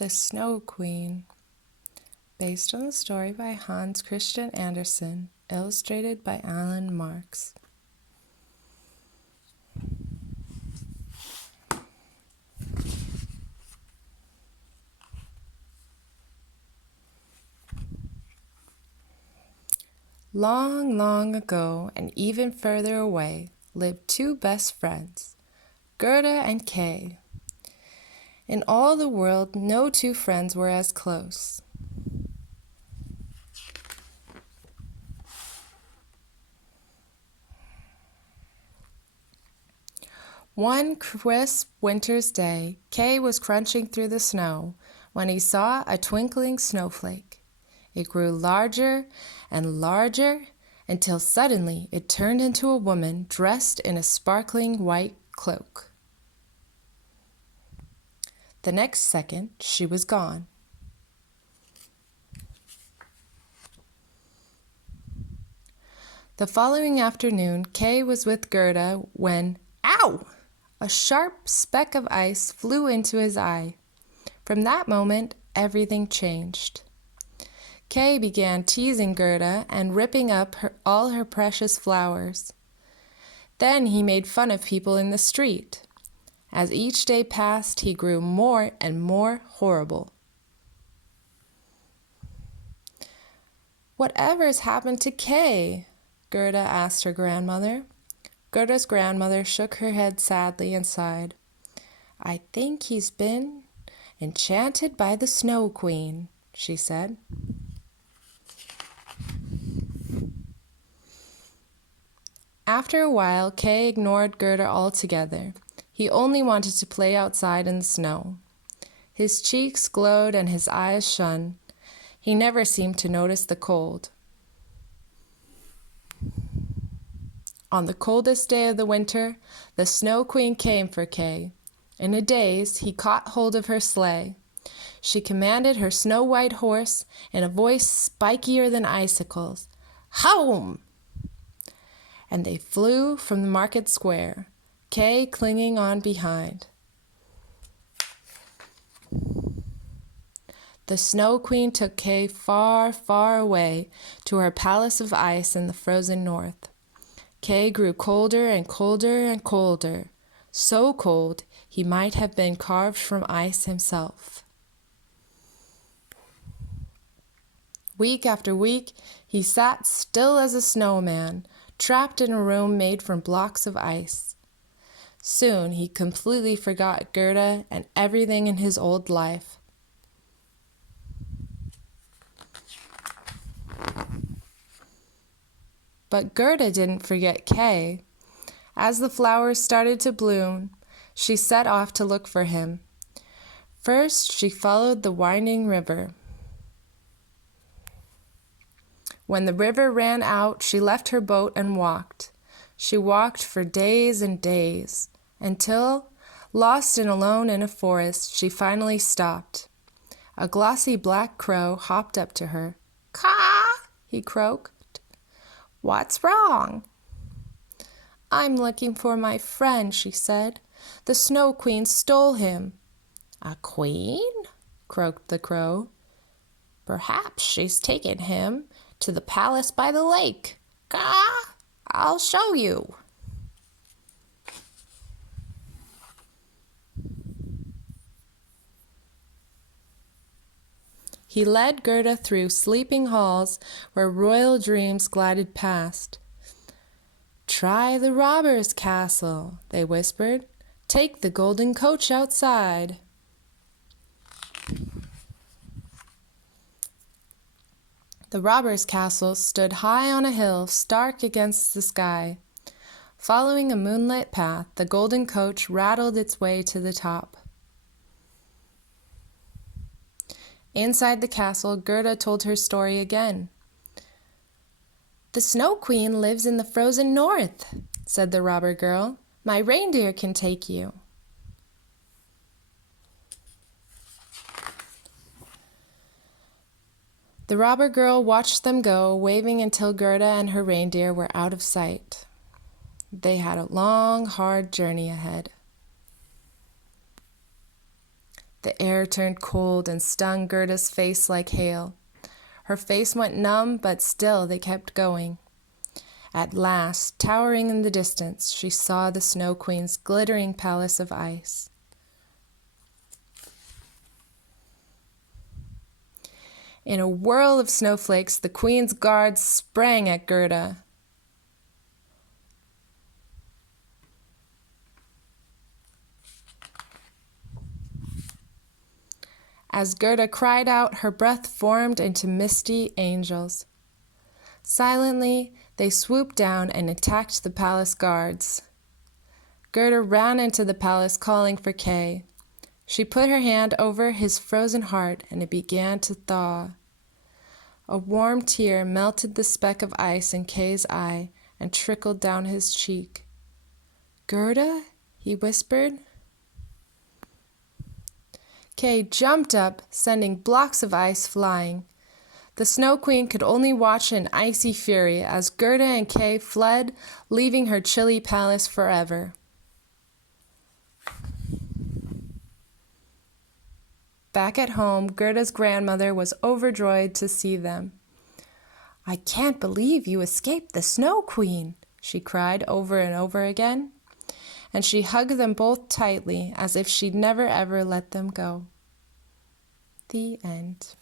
The Snow Queen, based on the story by Hans Christian Andersen, illustrated by Alan Marks. Long, long ago, and even further away, lived two best friends, Gerda and Kay. In all the world, no two friends were as close. One crisp winter's day, Kay was crunching through the snow when he saw a twinkling snowflake. It grew larger and larger until suddenly it turned into a woman dressed in a sparkling white cloak. The next second, she was gone. The following afternoon, Kay was with Gerda when, ow! A sharp speck of ice flew into his eye. From that moment, everything changed. Kay began teasing Gerda and ripping up all her precious flowers. Then he made fun of people in the street. As each day passed, he grew more and more horrible. "Whatever's happened to Kay?" Gerda asked her grandmother. Gerda's grandmother shook her head sadly and sighed. "I think he's been enchanted by the Snow Queen," she said. After a while, Kay ignored Gerda altogether. He only wanted to play outside in the snow. His cheeks glowed and his eyes shone. He never seemed to notice the cold. On the coldest day of the winter, the Snow Queen came for Kay. In a daze, he caught hold of her sleigh. She commanded her snow-white horse in a voice spikier than icicles, "Home!" And they flew from the market square, Kay clinging on behind. The Snow Queen took Kay far, far away to her palace of ice in the frozen north. Kay grew colder and colder and colder, so cold he might have been carved from ice himself. Week after week, he sat still as a snowman, trapped in a room made from blocks of ice. Soon he completely forgot Gerda and everything in his old life. But Gerda didn't forget Kay. As the flowers started to bloom, she set off to look for him. First, she followed the winding river. When the river ran out, she left her boat and walked. She walked for days and days, until, lost and alone in a forest, she finally stopped. A glossy black crow hopped up to her. "Caw!" he croaked. "What's wrong?" "I'm looking for my friend," she said. "The Snow Queen stole him." "A queen?" croaked the crow. "Perhaps she's taken him to the palace by the lake. Caw! I'll show you." He led Gerda through sleeping halls where royal dreams glided past. "Try the robber's castle," they whispered. "Take the golden coach outside." The robber's castle stood high on a hill, stark against the sky. Following a moonlit path, the golden coach rattled its way to the top. Inside the castle, Gerda told her story again. "The Snow Queen lives in the frozen north," said the robber girl. "My reindeer can take you." The robber girl watched them go, waving until Gerda and her reindeer were out of sight. They had a long, hard journey ahead. The air turned cold and stung Gerda's face like hail. Her face went numb, but still they kept going. At last, towering in the distance, she saw the Snow Queen's glittering palace of ice. In a whirl of snowflakes, the queen's guards sprang at Gerda. As Gerda cried out, her breath formed into misty angels. Silently, they swooped down and attacked the palace guards. Gerda ran into the palace calling for Kay. She put her hand over his frozen heart, and it began to thaw. A warm tear melted the speck of ice in Kay's eye and trickled down his cheek. "Gerda?" he whispered. Kay jumped up, sending blocks of ice flying. The Snow Queen could only watch in icy fury as Gerda and Kay fled, leaving her chilly palace forever. Back at home, Gerda's grandmother was overjoyed to see them. "I can't believe you escaped the Snow Queen," she cried over and over again, and she hugged them both tightly as if she'd never ever let them go. The end.